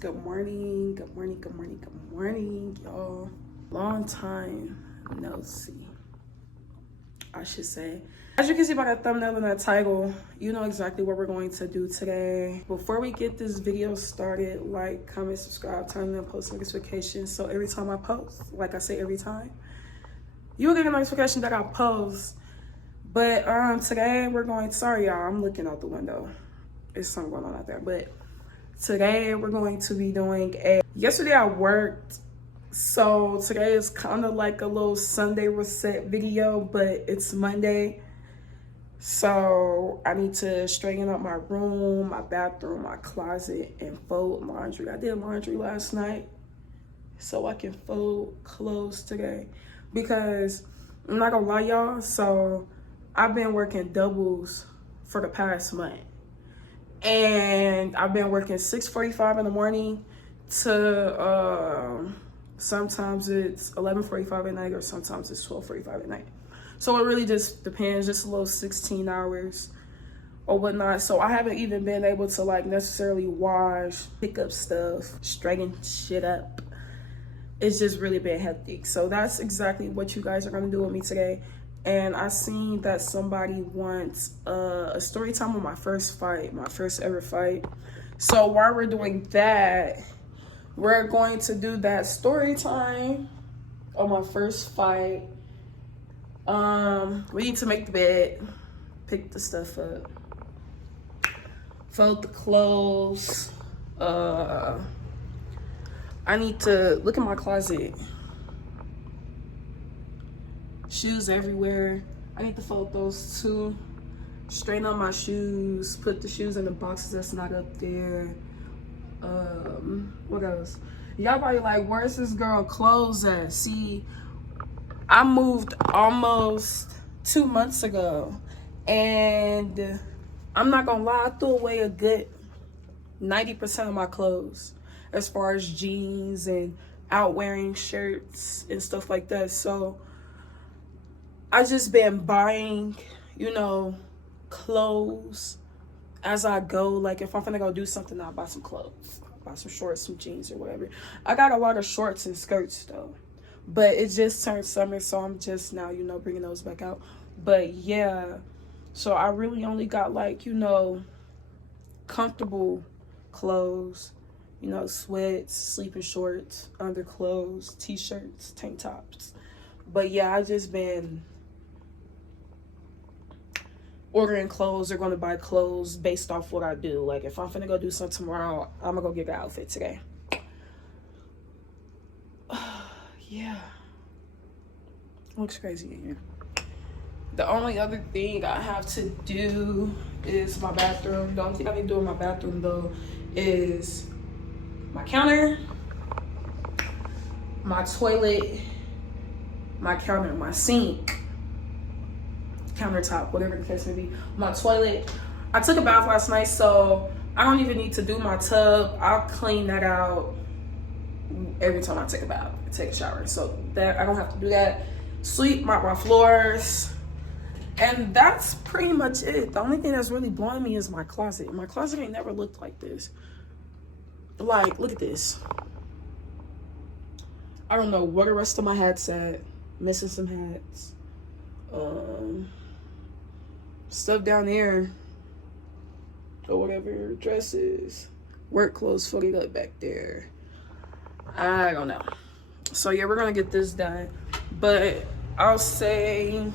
Good morning, good morning, good morning, good morning, y'all. Long time no see, I should say. As you can see by that thumbnail and that title, you know exactly what we're going to do today. Before we get this video started, like, comment, subscribe, turn on post notifications, so every time I post, like I say every time, you'll get a notification that I post. But today we're going, sorry y'all, I'm looking out the window. There's something going on out there, but today we're going to be doing yesterday I worked, so today is kind of like a little Sunday reset video, but it's Monday, so I need to straighten up my room, my bathroom, my closet, and fold laundry. I did laundry last night so I can fold clothes today, because I'm not gonna lie y'all, so I've been working doubles for the past month. And I've been working 6:45 in the morning to sometimes it's 11:45 at night, or sometimes it's 12:45 at night. So it really just depends, just a little 16 hours or whatnot. So I haven't even been able to like necessarily wash, pick up stuff, straighten shit up. It's just really been hectic. So that's exactly what you guys are gonna do with me today. And I seen that somebody wants a story time on my first fight, my first ever fight. So while we're doing that, we're going to do that story time on my first fight. We need to make the bed, pick the stuff up, fold the clothes. I need to look in my closet. Shoes everywhere. I need to fold those too. Straighten up my shoes, put the shoes in the boxes that's not up there. What else? Y'all probably like, where's this girl clothes at? See, I moved almost 2 months ago, and I'm not gonna lie, I threw away a good 90% of my clothes as far as jeans and out wearing shirts and stuff like that. So I just been buying, you know, clothes as I go. Like if I'm gonna go do something, I'll buy some clothes, buy some shorts, some jeans or whatever. I got a lot of shorts and skirts though, but it just turned summer, so I'm just now, you know, bringing those back out. But yeah, so I really only got like, you know, comfortable clothes, you know, sweats, sleeping shorts, underclothes, t-shirts, tank tops. But yeah, I just been ordering clothes or going to buy clothes based off what I do. Like if I'm finna go do something tomorrow, I'm gonna go get an outfit today. Yeah, looks crazy in here. The only other thing I have to do is my bathroom. The only thing I need to do in my bathroom though is my counter, my toilet, my counter, my sink, countertop, whatever the case may be, my toilet. I took a bath last night, so I don't even need to do my tub. I'll clean that out every time I take a bath, take a shower. So that I don't have to do that. Sweep, mop my floors, and that's pretty much it. The only thing that's really blowing me is my closet. My closet ain't never looked like this. Like, look at this. I don't know where the rest of my hats at. Missing some hats. Stuff down there or whatever, dresses, work clothes folded up back there. I don't know. So yeah, we're gonna get this done, but I'll say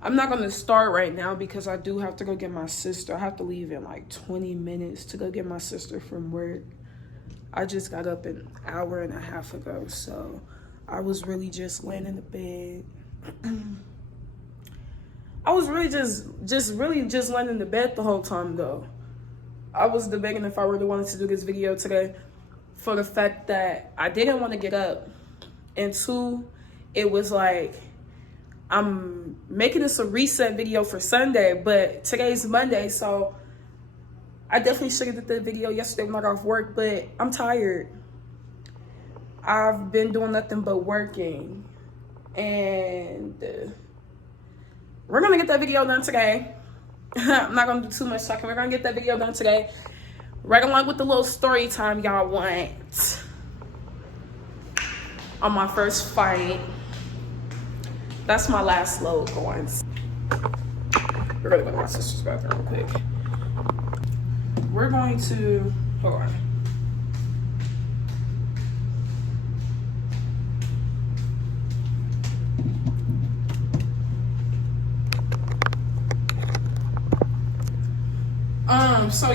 I'm not gonna start right now because I do have to go get my sister. I have to leave in like 20 minutes to go get my sister from work. I just got up an hour and a half ago, so I was really just laying in the bed. I was really just laying in the bed the whole time though. I was debating if I really wanted to do this video today for the fact that I didn't want to get up, and two, it was like I'm making this a reset video for Sunday, but today's Monday, so I definitely should have did the video yesterday when I got off work, but I'm tired. I've been doing nothing but working, and we're gonna get that video done today. I'm not gonna do too much talking. We're gonna get that video done today. Right along with the little story time y'all want. On my first fight. That's my last load going. We're gonna go to my sister's bathroom real quick. We're going to, hold on. So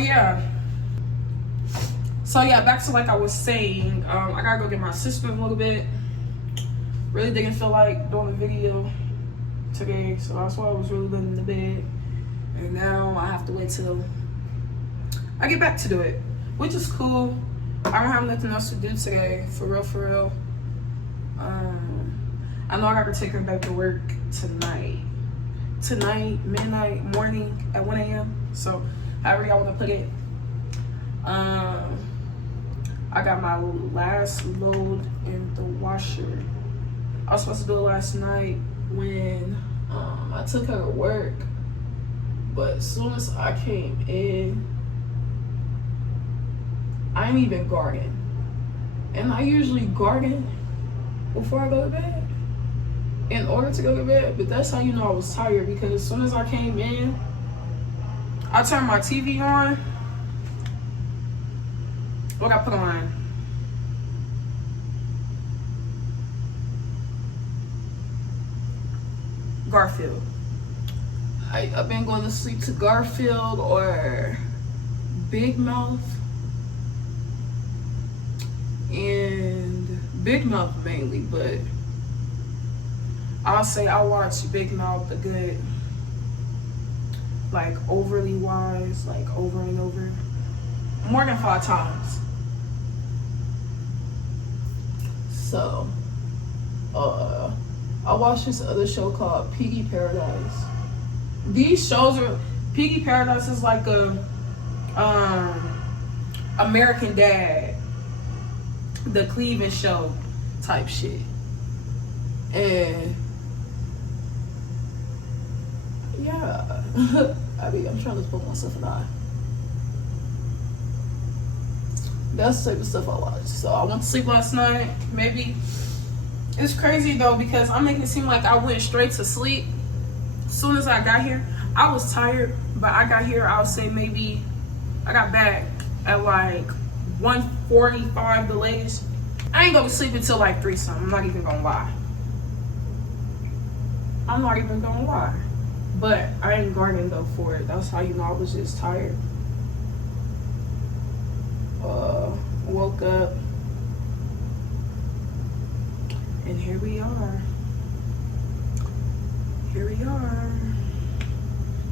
yeah, back to like I was saying, I gotta go get my sister in a little bit. Really didn't feel like doing a video today, so that's why I was really laying in the bed. And now I have to wait till I get back to do it, which is cool. I don't have nothing else to do today, for real. I know I gotta take her back to work tonight, midnight, morning at 1 a.m. So however y'all wanna put it. I got my last load in the washer. I was supposed to do it last night when I took her to work, but as soon as I came in, I ain't even garden. And I usually garden before I go to bed in order to go to bed, but that's how you know I was tired, because as soon as I came in, I turned my TV on. What I put on? Garfield. I've been going to sleep to Garfield or Big Mouth. And Big Mouth mainly, but I'll say I watch Big Mouth a good, like overly wise, like over and over, more than 5 times. So, I watched this other show called Piggy Paradise. These shows are, Piggy Paradise is like a American Dad, the Cleveland show type shit. And yeah, I mean, I'm trying to poke myself in the eye. That's the type of stuff I watch. So I went to sleep last night. Maybe it's crazy though, because I'm making it seem like I went straight to sleep. As soon as I got here, I was tired, but I got here, I'll say maybe I got back at like 1:45 the latest. I ain't gonna sleep until like 3 something. I'm not even gonna lie. But I ain't gardening though for it. That's how you know I was just tired. Woke up, and here we are.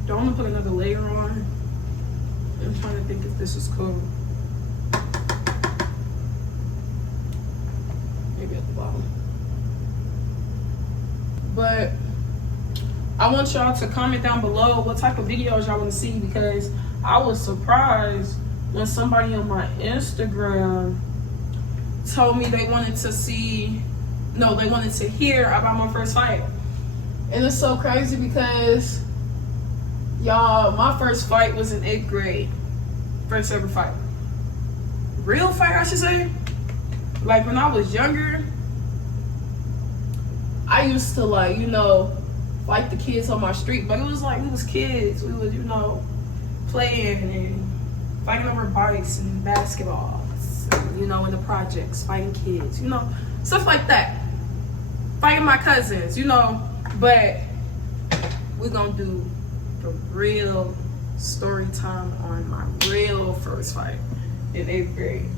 Don't want to put another layer on. I'm trying to think if this is cool. Maybe at the bottom. But I want y'all to comment down below what type of videos y'all want to see, because I was surprised when somebody on my Instagram told me they wanted to hear about my first fight. And it's so crazy because, y'all, my first fight was in 8th grade. First ever fight. Real fight, I should say. Like when I was younger, I used to like, fight the kids on my street, but it was like we was kids. We was, playing and fighting over bikes and basketballs, and, in the projects, fighting kids, stuff like that. Fighting my cousins, but we're gonna do the real story time on my real first fight in 8th grade.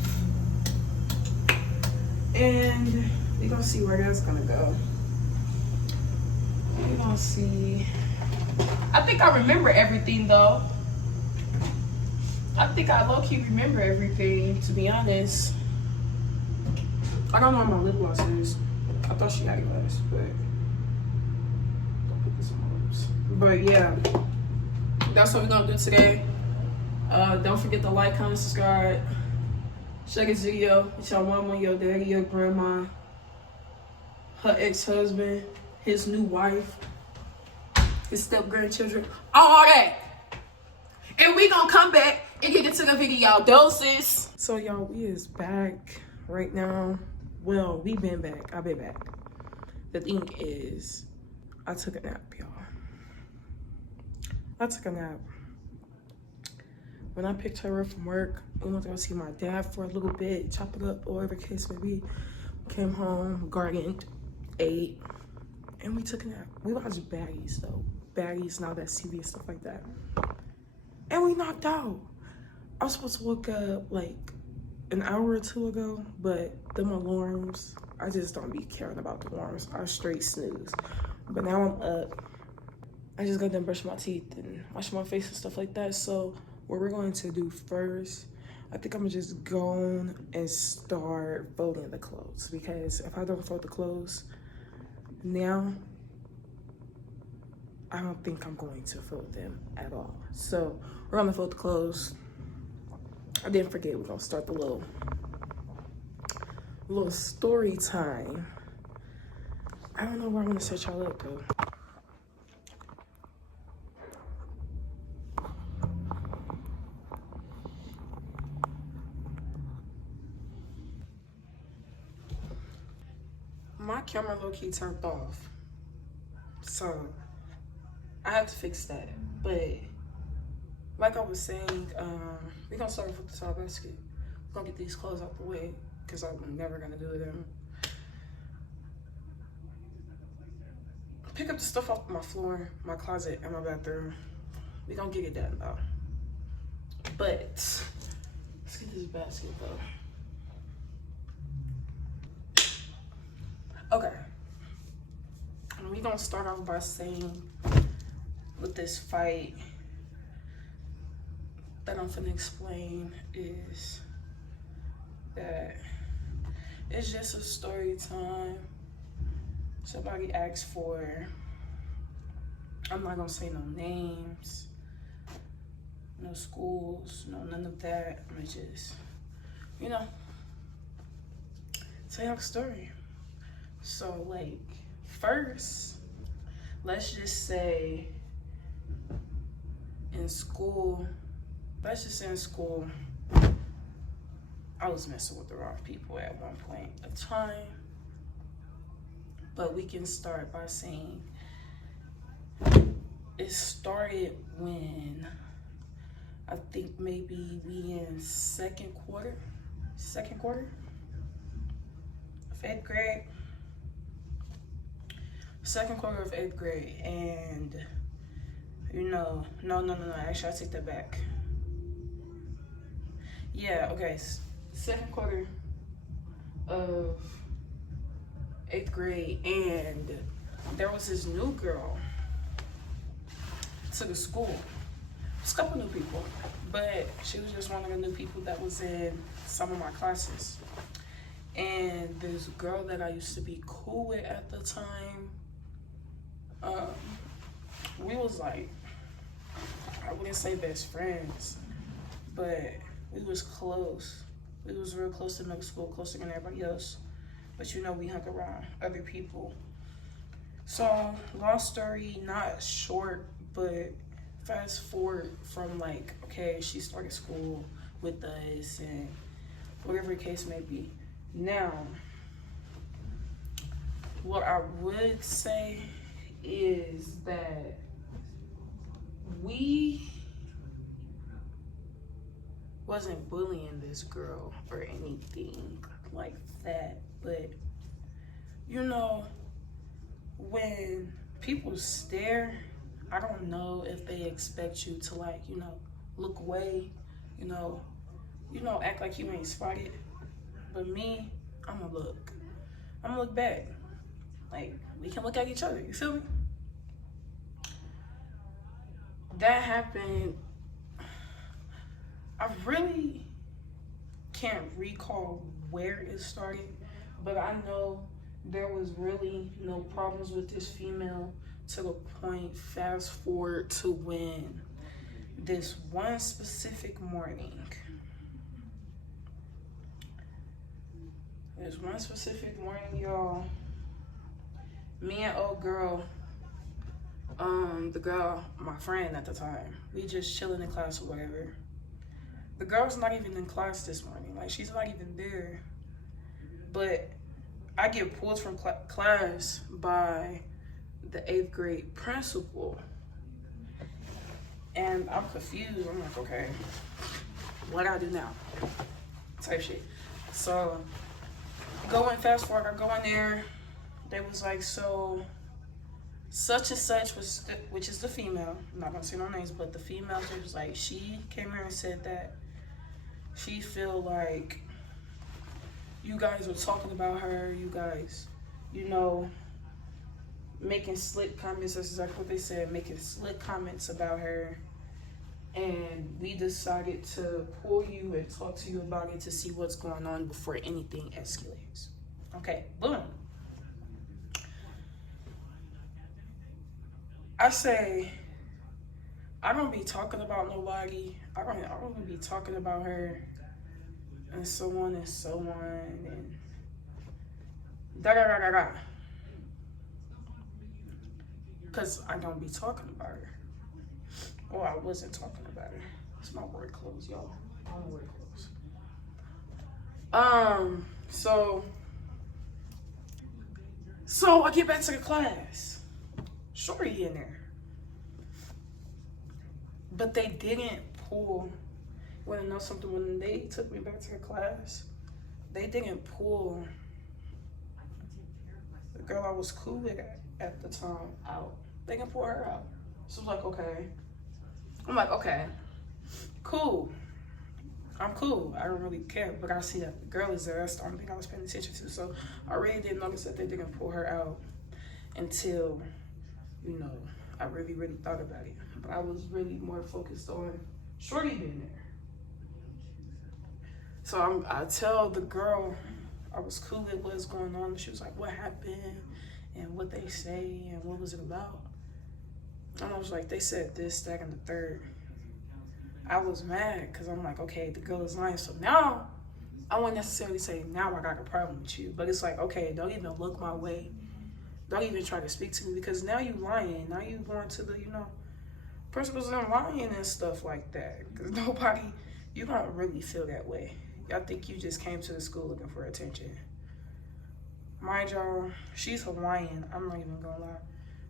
And we're gonna see where that's gonna go. We're gonna see. I think I remember everything though. I think I low-key remember everything, to be honest. I don't know where my lip gloss is. I thought she had glass, but don't put this on my lips. But yeah, that's what we're gonna do today. Don't forget to like, comment, subscribe. Share this video with your mama, your daddy, your grandma, her ex-husband, his new wife, his step-grandchildren, all that. And we gonna come back and get into the video. Doses. So y'all, we is back right now. Well, we been back. I've been back. The thing is, I took a nap, y'all. I took a nap. When I picked her up from work, we went to go see my dad for a little bit, chop it up, or whatever case may be. Came home, gardened, ate, and we took a nap. We watched baddies though. Baddies, now that TV, stuff like that. And we knocked out. I was supposed to wake up like an hour or two ago, but them alarms, I just don't be caring about the alarms. I straight snooze. But now I'm up. I just got done brushing my teeth and washing my face and stuff like that. So what we're going to do first, I think I'm gonna just go and start folding the clothes, because if I don't fold the clothes now, I don't think I'm going to fold them at all. So we're gonna fold the clothes. I didn't forget, we're gonna start the little story time. I don't know where I'm gonna set y'all up though. My camera low-key turned off, so I have to fix that. But like I was saying, we're gonna start with the top basket. We're gonna get these clothes out the way, because I'm never gonna do them. Pick up the stuff off my floor, my closet, and my bathroom. We're gonna get it done though. But let's get this basket though. Okay, and we're gonna start off by saying, with this fight that I'm finna explain, is that it's just a story time. Somebody asked for, I'm not gonna say no names, no schools, no none of that. I'm gonna just, you know, tell y'all the story. So like, first, let's just say in school, I was messing with the wrong people at one point of time. But we can start by saying it started when I think maybe we in second quarter of 8th grade. Second quarter of 8th grade, and you know, no, actually I take that back. Yeah, okay, second quarter of 8th grade, and there was this new girl to the school. It's a couple new people, but she was just one of the new people that was in some of my classes. And this girl that I used to be cool with at the time, we was like, I wouldn't say best friends, but we was close. We was real close to middle school, closer than everybody else. But you know, we hung around other people. So, long story, not short, but fast forward from like, okay, she started school with us and whatever the case may be. Now, what I would say is that we wasn't bullying this girl or anything like that, but you know, when people stare, I don't know if they expect you to, like, you know, look away, you know, act like you ain't spotted. But me, I'm gonna look back. Like, we can look at each other, you feel me? That happened. I really can't recall where it started, but I know there was really no problems with this female to the point, fast forward to when this one specific morning, y'all, me and old girl, the girl, my friend at the time, we just chilling in class or whatever. The girl's not even in class this morning. Like, she's not even there. But I get pulled from class by the 8th grade principal. And I'm confused. I'm like, okay, what I do now? Type shit. So, fast forward, I go in there. They was like, so, such and such, which is the female. I'm not gonna say no names, but the female, she was like, she came here and said that she feel like you guys were talking about her, you guys, you know, making slick comments. That's exactly what they said, making slick comments about her. And we decided to pull you and talk to you about it to see what's going on before anything escalates. Okay, boom. I say, I don't be talking about nobody. I don't be talking about her and so on and so on and da da da da da. Cause I don't be talking about her. Or I wasn't talking about her. It's my work clothes, y'all. My work clothes. So I get back to the class. Shorty in there. But they didn't pull. Want to know something? When they took me back to the class, they didn't pull the girl I was cool with at the time out. They didn't pull her out. So I was like, okay. I'm like, okay, cool. I'm cool. I don't really care. But I see that the girl is there. That's the only thing I was paying attention to. So I really didn't notice that they didn't pull her out until, you know, I really, really thought about it. But I was really more focused on Shorty being there. So I tell the girl I was cool with what's going on. She was like, what happened? And what they say? And what was it about? And I was like, they said this, that, and the third. I was mad because I'm like, okay, the girl is lying. So now, I wouldn't necessarily say, now I got a problem with you. But it's like, okay, don't even look my way. Don't even try to speak to me because now you lying. Now you going to the, you know, principals and lying and stuff like that. Because nobody, you don't really feel that way. Y'all think you just came to the school looking for attention. Mind y'all, she's Hawaiian. I'm not even gonna lie.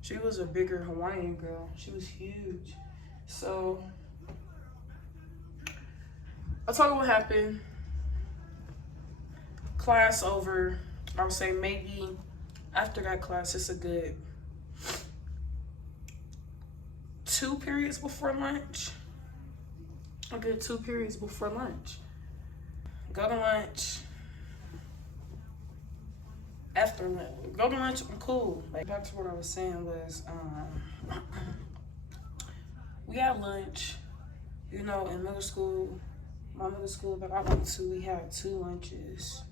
She was a bigger Hawaiian girl. She was huge. So, I'll tell you what happened. Class over. I would say maybe after that class, it's a good 2 periods before lunch. A good 2 periods before lunch. Go to lunch. After lunch, go to lunch, I'm cool. Like, back to what I was saying was, we had lunch, you know, in middle school. My middle school that I went to, we had 2 lunches.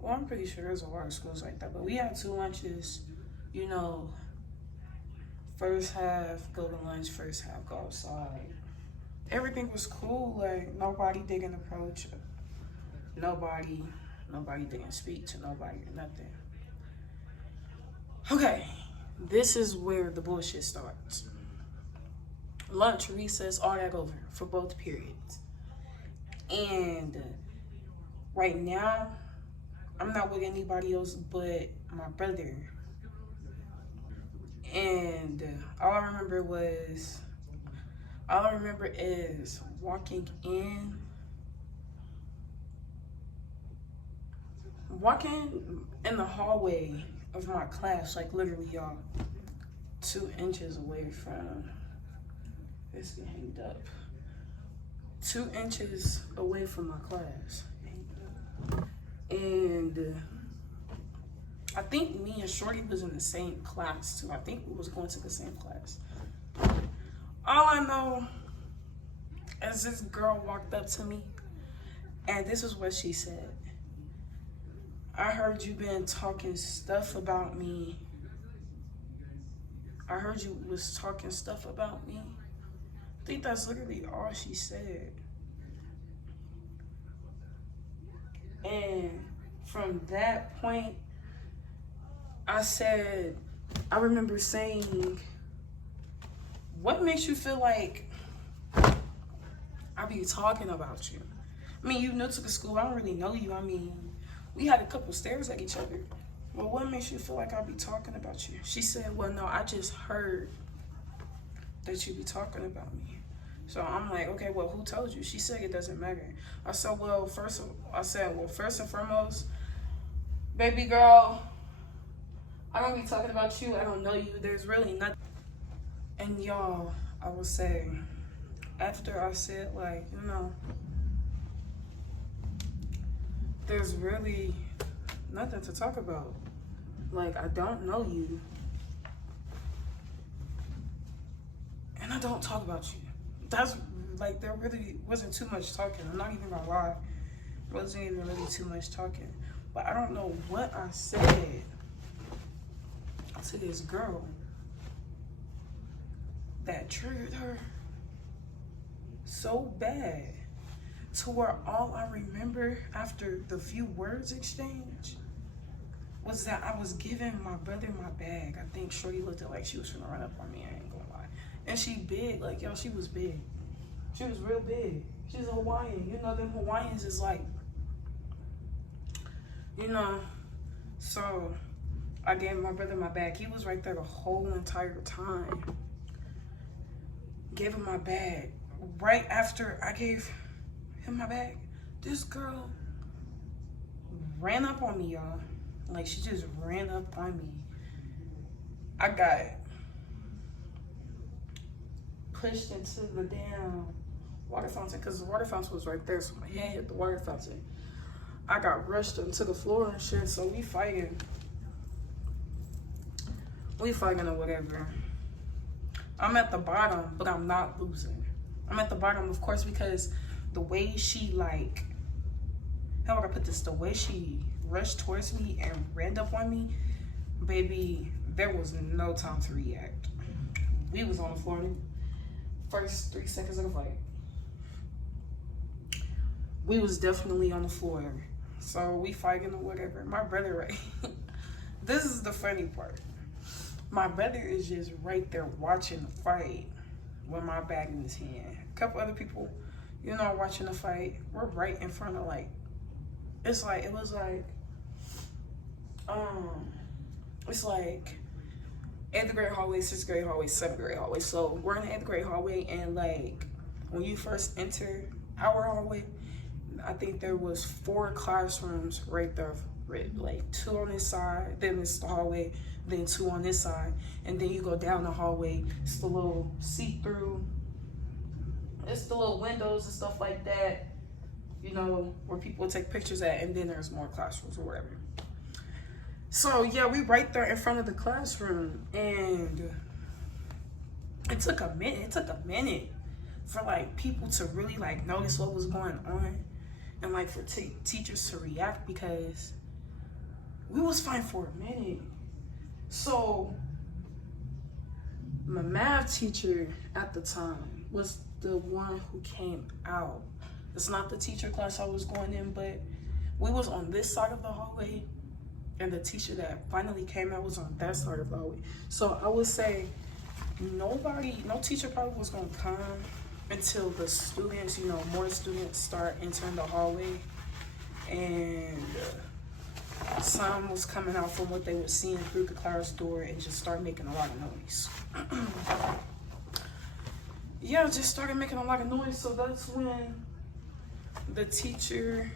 Well, I'm pretty sure there's a lot of schools like that, but we had 2 lunches, you know, first half, go to lunch, first half, go outside. Everything was cool, like, nobody didn't approach her. Nobody didn't speak to nobody or nothing. Okay, this is where the bullshit starts. Lunch, recess, all that over for both periods. And right now, I'm not with anybody else but my brother. And all I remember is walking in the hallway of my class, like literally, y'all, 2 inches away from, let's get hanged up. 2 inches away from my class. And I think me and Shorty was in the same class too. I think we was going to the same class. All I know is this girl walked up to me and this is what she said. I heard you been talking stuff about me. I heard you was talking stuff about me. I think that's literally all she said. And from that point, I remember saying, what makes you feel like I be talking about you. I mean, you new to the school. I don't really know you. I mean, we had a couple stares at each other. Well, what makes you feel like I be talking about you? She said, well, no, I just heard that you be talking about me. So I'm like, okay, well, who told you? She said it doesn't matter. I said, well, first and foremost, baby girl, I don't be talking about you. I don't know you. There's really nothing. And y'all, I will say, after I said, like, you know, there's really nothing to talk about. Like, I don't know you. And I don't talk about you. That's, like, there really wasn't too much talking. I'm not even gonna lie. There wasn't even really too much talking. But I don't know what I said to this girl that triggered her so bad to where all I remember after the few words exchanged was that I was giving my brother my bag. I think Shorty looked at like she was gonna run up on me, I ain't gonna lie. And she big, like, yo, she was big. She was real big. She's a Hawaiian. You know, them Hawaiians is like, you know. So I gave my brother my bag. He was right there the whole entire time. Gave him my bag. Right after I gave him my bag, this girl ran up on me, y'all. Like, she just ran up on me. I got pushed into the damn water fountain because the water fountain was right there, so my head hit the water fountain. I got rushed into the floor and shit, so we fighting. We fighting or whatever. I'm at the bottom, but I'm not losing. I'm at the bottom, of course, because the way she, like, how would I put this? The way she rushed towards me and ran up on me, baby, there was no time to react. We was on the floor in the first 3 seconds of the fight. We was definitely on the floor. So we fighting or whatever. My brother, right? This is the funny part. My brother is just right there watching the fight with my bag in his hand. A couple other people, you know, watching the fight. We're right in front of, like, it was like, it's like 8th grade hallway, 6th grade hallway, 7th grade hallway. So we're in the 8th grade hallway, and like when you first enter our hallway, I think there was 4 classrooms right there, like 2 on this side, then it's the hallway, then 2 on this side, and then you go down the hallway. It's the little see-through, it's the little windows and stuff like that, you know, where people take pictures at, and then there's more classrooms or whatever. So yeah, we right there in front of the classroom, and it took a minute for like people to really like notice what was going on, and like for teachers to react, because we was fine for a minute. So my math teacher at the time was the one who came out. It's not the teacher class I was going in, but we was on this side of the hallway, and the teacher that finally came out was on that side of the hallway. So I would say no teacher probably was gonna come until the students, you know, more students start entering the hallway, and some was coming out from what they were seeing through the class door and just started making a lot of noise. Yeah, just started making a lot of noise. So that's when the teacher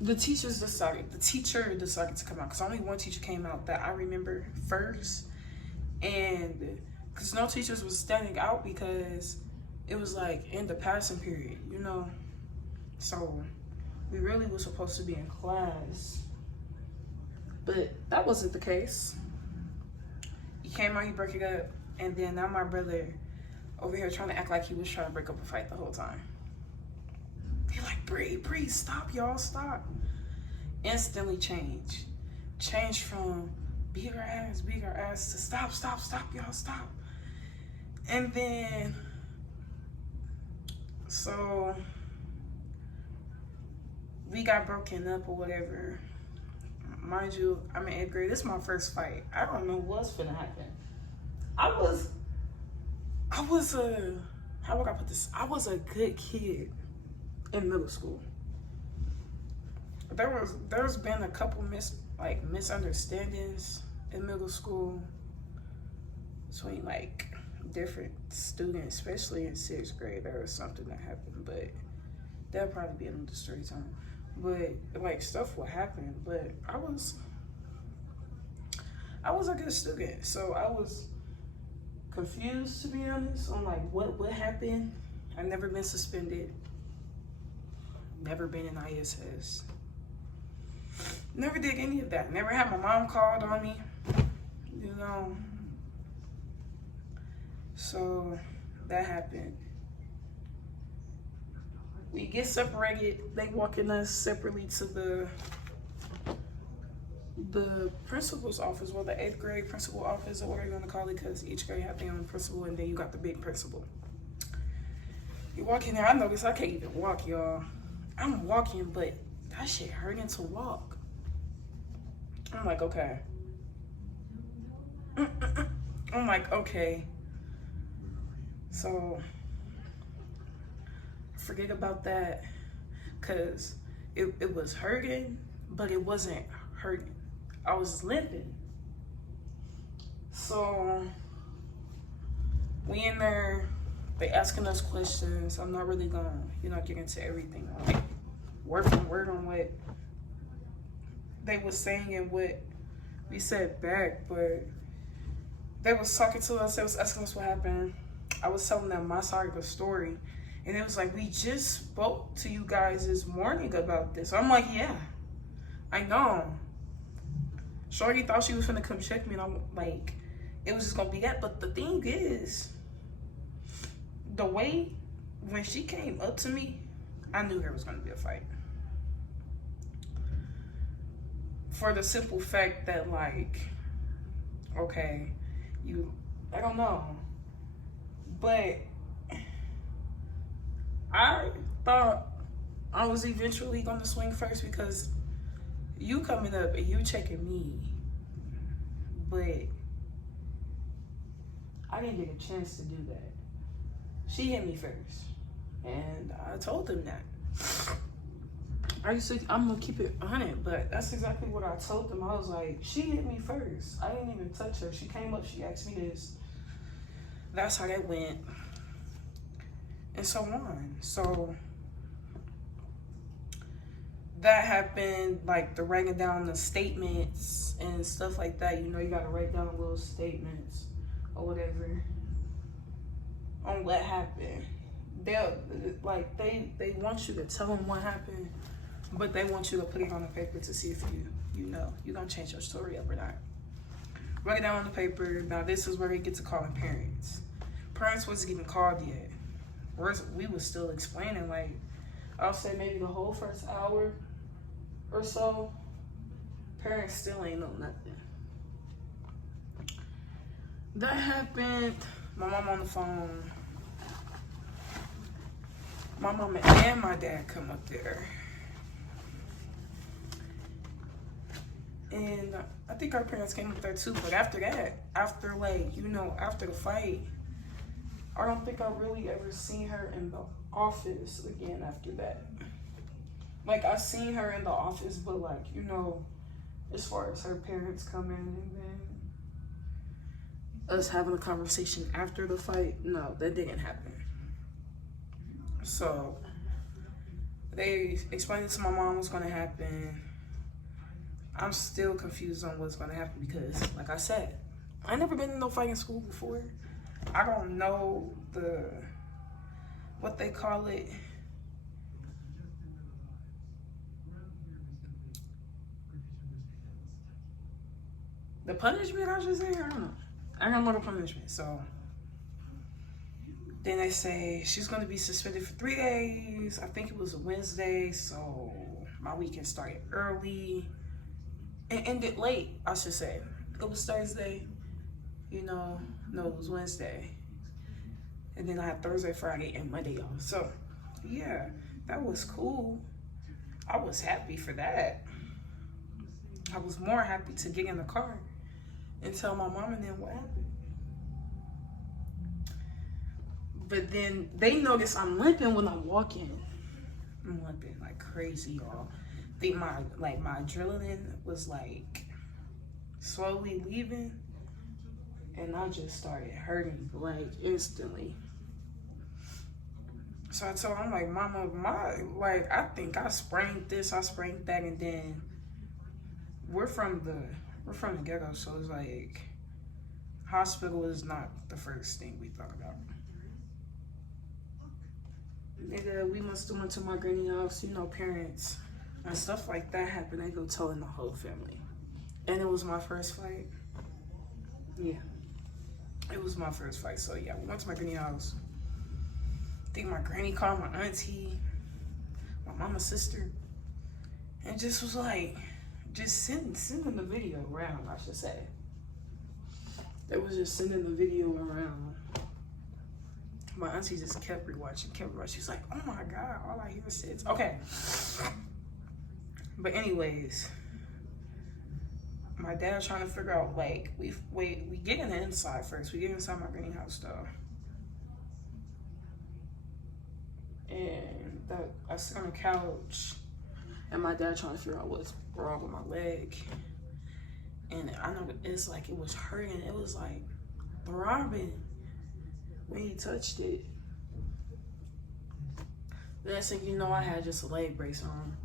decided to come out, because only one teacher came out that I remember first, and because no teachers was standing out because it was like in the passing period, you know, so we really was supposed to be in class, but that wasn't the case. He came out, he broke it up, and then now my brother over here trying to act like he was trying to break up a fight the whole time. He like, breathe, stop, y'all, stop. Instantly change from beat her ass to stop, y'all, stop. And then, so we got broken up or whatever. Mind you, I'm in 8th grade. This is my first fight. I don't know what's gonna happen. I was how would I put this? I was a good kid in middle school. There's been a couple misunderstandings in middle school between like different students, especially in 6th grade. There was something that happened, but that'll probably be another story time. But like stuff will happen. But I was a good student, so I was confused, to be honest, on like what happened. I've never been suspended, never been in ISS, never did any of that. Never had my mom called on me, you know. So that happened. We get separated. They walking us separately to the principal's office, well, the 8th grade principal office, or whatever you want to call it, because each grade have their own principal, and then you got the big principal. You walk in there, I notice I can't even walk, y'all. I'm walking, but that shit hurting to walk. I'm like, okay. I'm like, okay. So, forget about that, because it was hurting, but it wasn't hurting. I was limping. So, we in there, they asking us questions. I'm not really gonna, get into everything. Like, word for word on what they was saying and what we said back, but they was talking to us, they was asking us what happened. I was telling them my side of the story, and it was like, we just spoke to you guys this morning about this. I'm like, yeah, I know. Shorty thought she was gonna come check me, and I'm like, it was just gonna be that. But the thing is, the way when she came up to me, I knew there was gonna be a fight. For the simple fact that, like, okay, I don't know, but I thought I was eventually gonna swing first, because you coming up and you checking me, but I didn't get a chance to do that. She hit me first, and I told them that. I'm gonna keep it 100, but that's exactly what I told them. I was like, she hit me first. I didn't even touch her. She came up, she asked me this. That's how that went, and so on. So that happened, like the writing down the statements and stuff like that. You gotta write down little statements or whatever on what happened. They want you to tell them what happened, but they want you to put it on the paper to see if you're gonna change your story up or not. Write it down on the paper. Now this is where they get to calling parents. Parents wasn't even called yet. We was still explaining, like, I'll say maybe the whole first hour or so. Parents still ain't know nothing. That happened. My mom on the phone. My mom and my dad come up there. And I think our parents came up there too, but after that, after the fight, I don't think I really ever seen her in the office again after that. Like, I seen her in the office, but like, as far as her parents coming and then us having a conversation after the fight, no, that didn't happen. So they explained to my mom what's gonna happen. I'm still confused on what's gonna happen because, like I said, I never been in no fighting school before. I don't know what they call it. The punishment, I should say, I don't know. I don't know the punishment, so. Then they say she's gonna be suspended for 3 days. I think it was a Wednesday, so my weekend started early and ended late, I should say. It was Thursday, no, it was Wednesday. And then I had Thursday, Friday, and Monday off. So, yeah, that was cool. I was happy for that. I was more happy to get in the car and tell my mom and them what happened. But then they notice I'm limping when I'm walking. I'm limping like crazy, y'all. I think my adrenaline was like slowly leaving, and I just started hurting like instantly. So I told her, I'm like, Mama, I think I sprained this, I sprained that, and then we're from the ghetto, so it's like hospital is not the first thing we thought about. Nigga, we must have went to my granny house, you know, parents and stuff like that happened. They go telling the whole family. And it was my first fight. Yeah. It was my first fight. So yeah, we went to my granny house. I think my granny called my auntie, my mama's sister, and just was like, just sending the video around, I should say. They was just sending the video around. My auntie just kept rewatching. She's like, oh my God, all I hear is shit. Okay. But anyways, my dad trying to figure out, like, we get in the inside first. We get inside my granny house though. And I sit on the couch, and my dad trying to figure out what's wrong with my leg. And I know it's like it was hurting. It was like throbbing when he touched it. The next thing you know, I had just a leg brace on.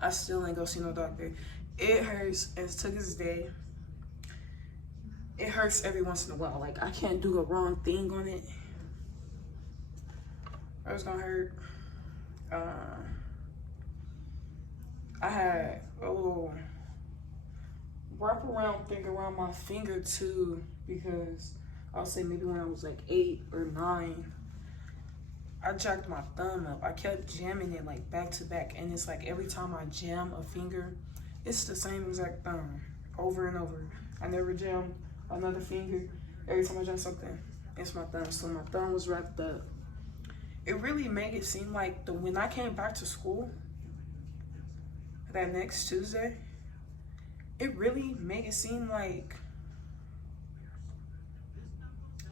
I still ain't go see no doctor. It hurts, and it took his day. It hurts every once in a while. Like, I can't do the wrong thing on it. It was gonna hurt. I had a little wraparound thing around my finger too, because I'll say maybe when I was like 8 or 9, I jacked my thumb up. I kept jamming it like back to back, and it's like every time I jam a finger, it's the same exact thumb over and over. I never jam another finger. Every time I jam something, it's my thumb. So my thumb was wrapped up. It really made it seem like when I came back to school that next Tuesday, it really made it seem like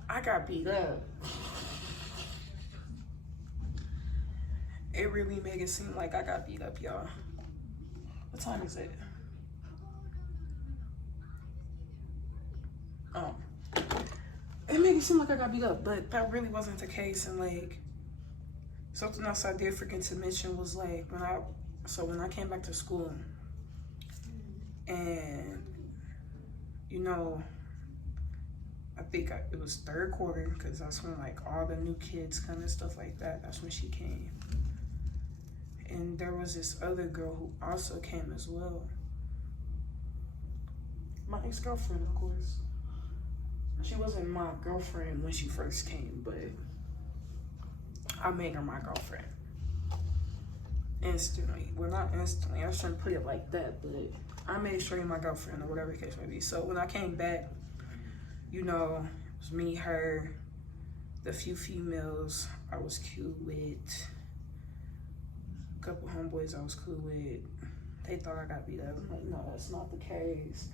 I got beat up. It really made it seem like I got beat up, y'all. What time is it? Oh. It made it seem like I got beat up, but that really wasn't the case. And like, something else I did forget to mention was like, when I came back to school, and you know, I think it was third quarter, because that's when like all the new kids kind of stuff like that, that's when she came. And there was this other girl who also came as well. My ex-girlfriend, of course. She wasn't my girlfriend when she first came, but I made her my girlfriend. Instantly. Well, not instantly. I shouldn't put it like that, but I made sure you're my girlfriend or whatever the case may be. So when I came back, you know, it was me, her, the few females I was cool with, a couple homeboys I was cool with. They thought I got beat up. I'm like, no, that's not the case.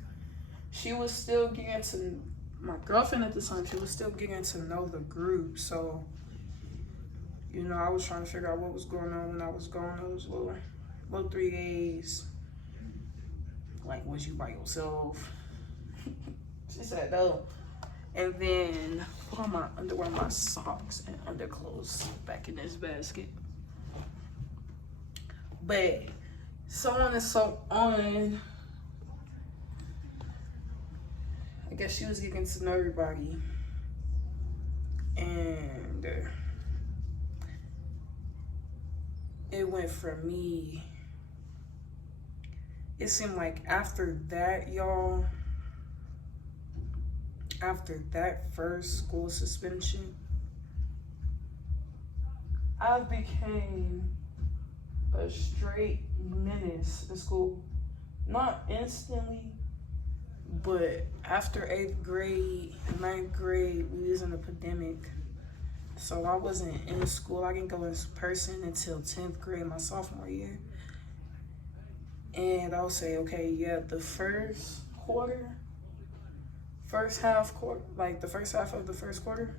She was still getting to, my girlfriend at the time, she was still getting to know the group. So, you know, I was trying to figure out what was going on when I was gone those little 3 days. Like, was you by yourself? She said no. And then put all my underwear, my socks, and underclothes back in this basket. But so on and so on. I guess she was getting to know everybody. And it went from me. It seemed like after that, y'all, after that first school suspension, I became a straight menace in school. Not instantly, but after 8th grade, 9th grade, we was in a pandemic. So I wasn't in school. I didn't go in person until 10th grade, my sophomore year. And I'll say, okay, yeah, the first half of the first quarter,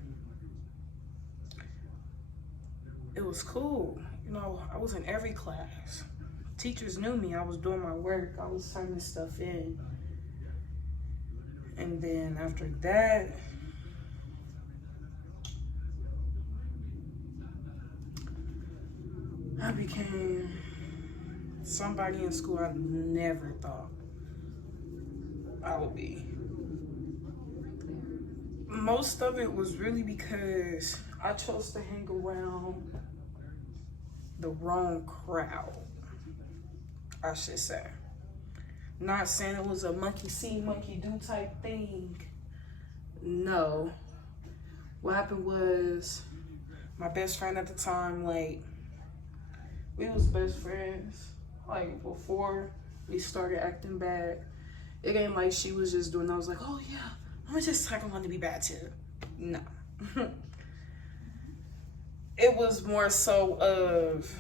it was cool. You know, I was in every class. Teachers knew me. I was doing my work. I was turning stuff in. And then after that, I became somebody in school I never thought I would be. Most of it was really because I chose to hang around the wrong crowd, I should say. Not saying it was a monkey see, monkey do type thing. No. What happened was my best friend at the time, like, we was best friends, like, before we started acting bad. It ain't like she was just doing, I was like, oh yeah, I'm just talking on to be bad too. No. It was more so of,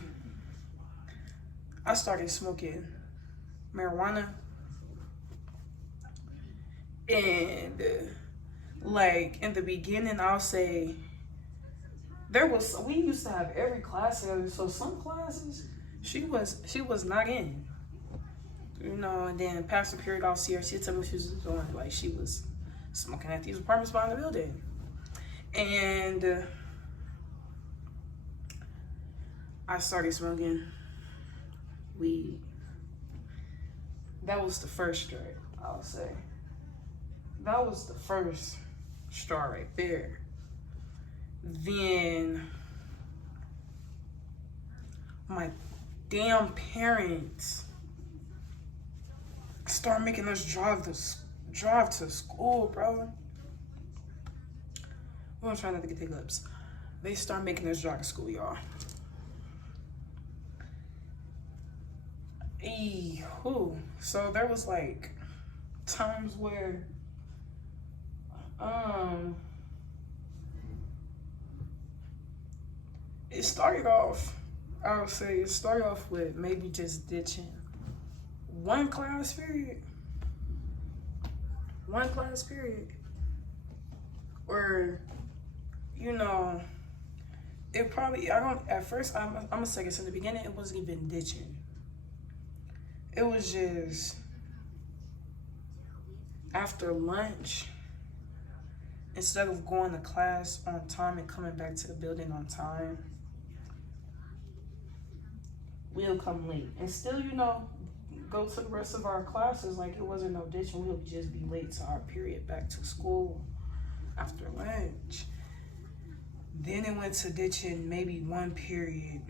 I started smoking marijuana. And like in the beginning, I'll say, we used to have every class together. So some classes she was not in, you know. And then past the period, I'll see her. She'd tell me she was doing, like, she was smoking at these apartments behind the building. And I started smoking weed. That was the first strike, I'll say. That was the first straw right there. Then my damn parents start making us drive to school, bro. I'm trying not to get the lips. They start making us drive to school, y'all. So there was like times where it started off, I would say it started off with maybe just ditching one class period. Or, you know, it probably, at first, I'm gonna say this, in the beginning, it wasn't even ditching. It was just after lunch, instead of going to class on time and coming back to the building on time, we'll come late. And still, you know, go to the rest of our classes like it wasn't no ditching. We'll just be late to our period back to school after lunch. Then it went to ditching maybe one period,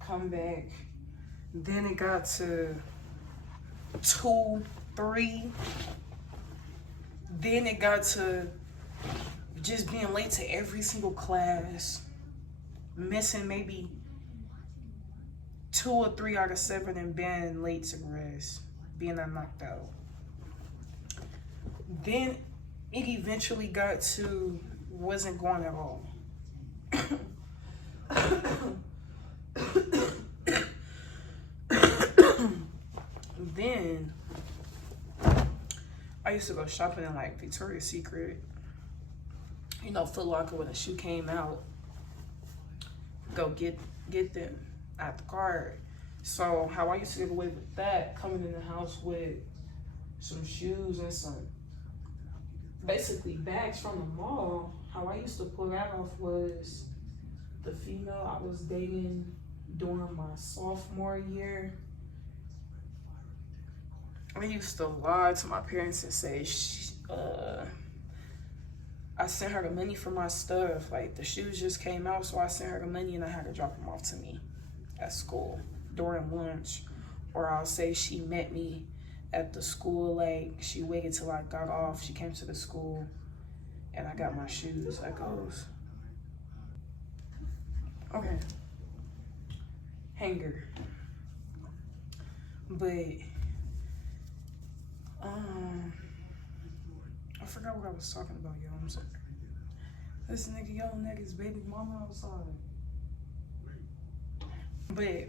come back. Then it got to 2, 3. Then it got to just being late to every single class, missing maybe 2 or 3 out of 7 and being late to rest, being knocked out. Then it eventually got to wasn't going at all. Then I used to go shopping in like Victoria's Secret, you know, Foot Locker, when a shoe came out, go get them at the cart. So how I used to get away with that, coming in the house with some shoes and some basically bags from the mall, how I used to pull that off was the female I was dating during my sophomore year. I used to lie to my parents and say, I sent her the money for my stuff. Like, the shoes just came out, so I sent her the money and I had to drop them off to me at school during lunch. Or I'll say she met me at the school, like, she waited till I got off. She came to the school and I got my shoes. That goes. Okay. Hanger. But I forgot what I was talking about, yo. I'm sorry. This nigga yelling at his baby mama outside. But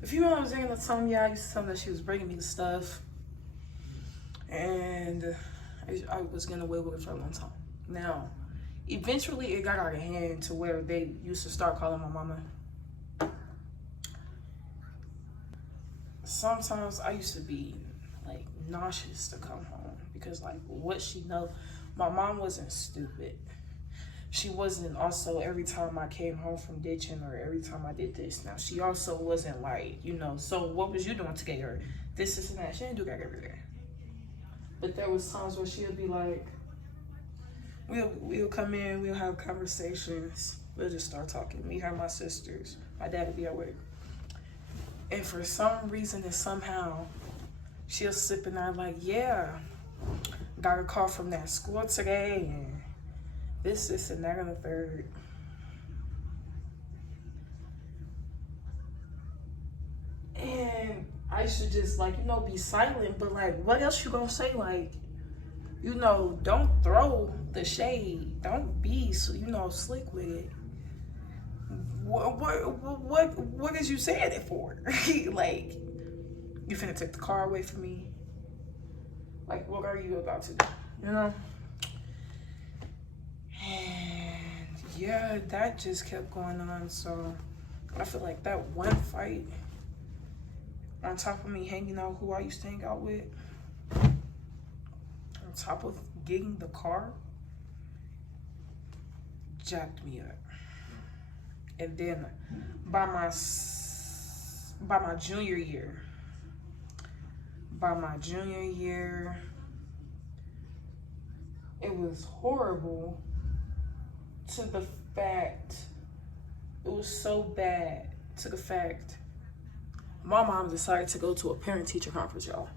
the female I was dating at the time, yeah, I used to tell her that she was bringing me the stuff, and I was getting away with it for a long time. Now, Eventually, it got out of hand to where they used to start calling my mama. Sometimes I used to be like nauseous to come home because like what she know, my mom wasn't stupid. She wasn't also every time I came home from ditching or every time I did this. Now she also wasn't like, you know, so what was you doing today or this and that. She didn't do that every day. But there was times where she'll be like, we'll come in, we'll have conversations, we'll just start talking. Me, her, my sisters, my dad would be at work. And for some reason and somehow, she'll slip in there like, yeah, got a call from that school today and this, and that, and the third. And I should just like, you know, be silent, but like, what else you gonna say? Like, you know, don't throw the shade. Don't be, you know, slick with it. What is you saying it for? Like, you finna take the car away from me? Like, what are you about to do? You know? And yeah, that just kept going on. So I feel like that one fight, on top of me hanging out who I used to hang out with, on top of getting the car, jacked me up. And then by my junior year, it was horrible to the fact, it was so bad to the fact, my mom decided to go to a parent-teacher conference, y'all.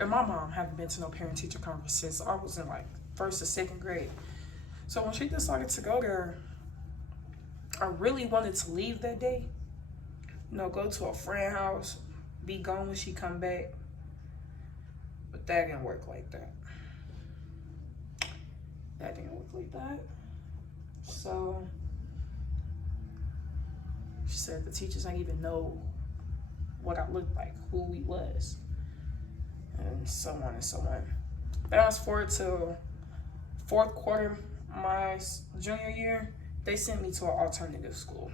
And my mom hadn't been to no parent-teacher conference since I was in like 1st or 2nd grade. So when she decided to go there, I really wanted to leave that day. You know, go to a friend's house, be gone when she come back. But that didn't work like that. That didn't work like that. So she said the teachers didn't even know what I looked like, who we was, and so on and so on. Fast forward to 4th quarter, my junior year, they sent me to an alternative school.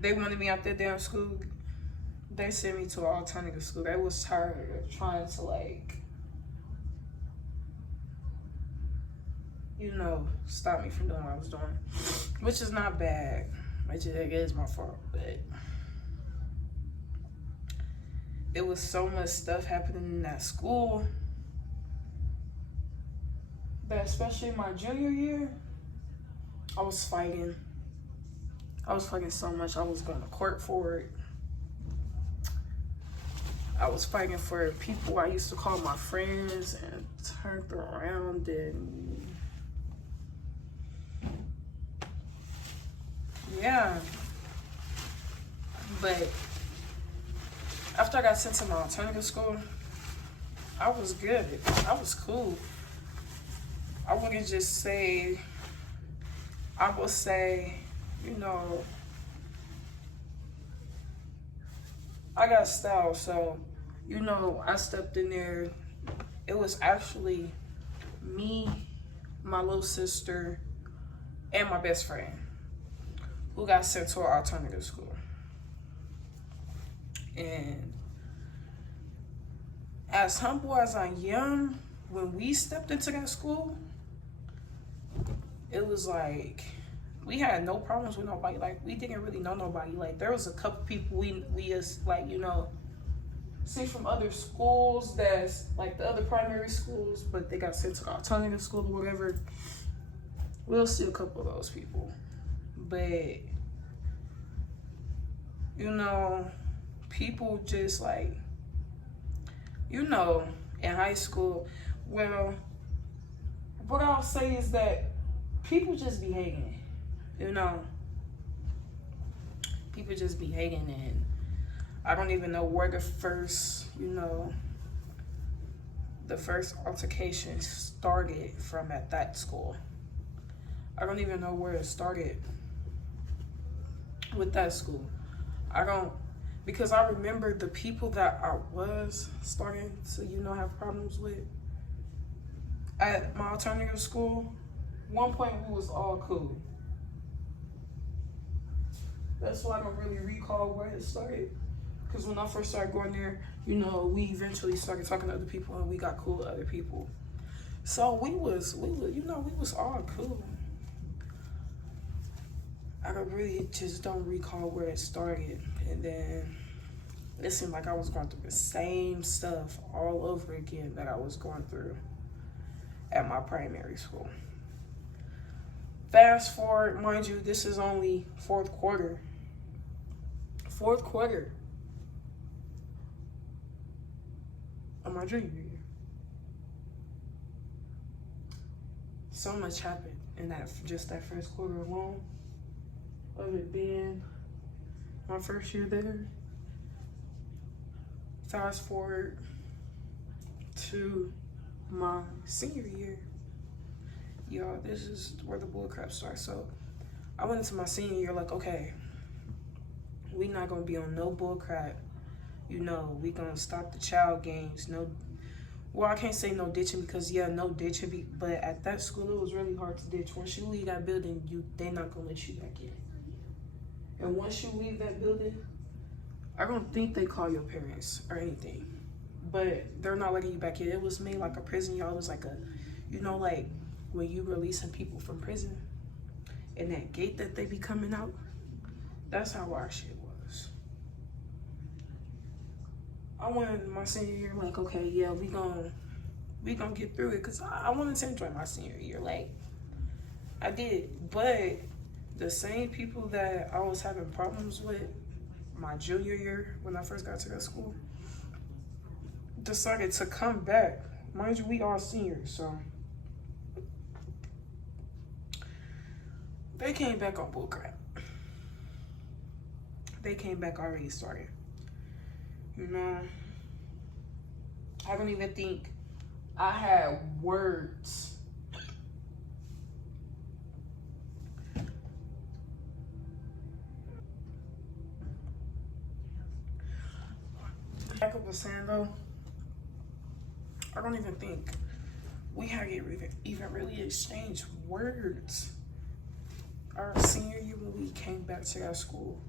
They wanted me out there damn school. They sent me to an alternative school. They was tired of trying to like, you know, stop me from doing what I was doing, which is not bad. Which it is my fault, but it was so much stuff happening in that school that, especially my junior year, I was fighting. I was fighting so much. I was going to court for it. I was fighting for people I used to call my friends and turned around and yeah. But after I got sent to my alternative school, I was good. I was cool. I wouldn't just say, I would say, you know, I got style, so, you know, I stepped in there. It was actually me, my little sister, and my best friend who got sent to an alternative school. And as humble as I am, when we stepped into that school, it was like, we had no problems with nobody. Like, we didn't really know nobody. Like, there was a couple people we just, like, you know, see from other schools that's, like, the other primary schools, but they got sent to the alternative school or whatever. We'll see a couple of those people. But, you know, people just, like, you know, in high school, well, what I'll say is that people just be hating. You know, people just be hating, and I don't even know where the first, you know, the first altercation started from at that school. I don't even know where it started with that school. I don't, because I remember the people that I was starting to, you know, have problems with. At my alternative school, one point we was all cool. That's why I don't really recall where it started. Because when I first started going there, you know, we eventually started talking to other people and we got cool with other people. So we was, you know, we was all cool. I really just don't recall where it started. And then it seemed like I was going through the same stuff all over again that I was going through at my primary school. Fast forward, mind you, this is only fourth quarter. Fourth quarter of my junior year. So much happened in that first quarter alone of it being my first year there. Fast forward to my senior year. Y'all, this is where the bullcrap starts. So I went into my senior year like, okay, we not gonna be on no bullcrap. You know, we gonna stop the child games. No, well, I can't say no ditching because yeah, no ditching. But at that school, it was really hard to ditch. Once you leave that building, they not gonna let you back in. And once you leave that building, I don't think they call your parents or anything, but they're not letting you back in. It was made like a prison, y'all. It was like a, you know, like when you releasing people from prison and that gate that they be coming out, that's how our shit was. I went my senior year like, okay, yeah, we gonna get through it, because I wanted to enjoy my senior year. Like, I did, but the same people that I was having problems with my junior year when I first got to that school decided to come back. Mind you, we all seniors, so they came back on bullcrap. They came back already started. You know, I don't even think I had words back up was saying though, I don't even think we had even really exchanged words our senior year when we came back to that school.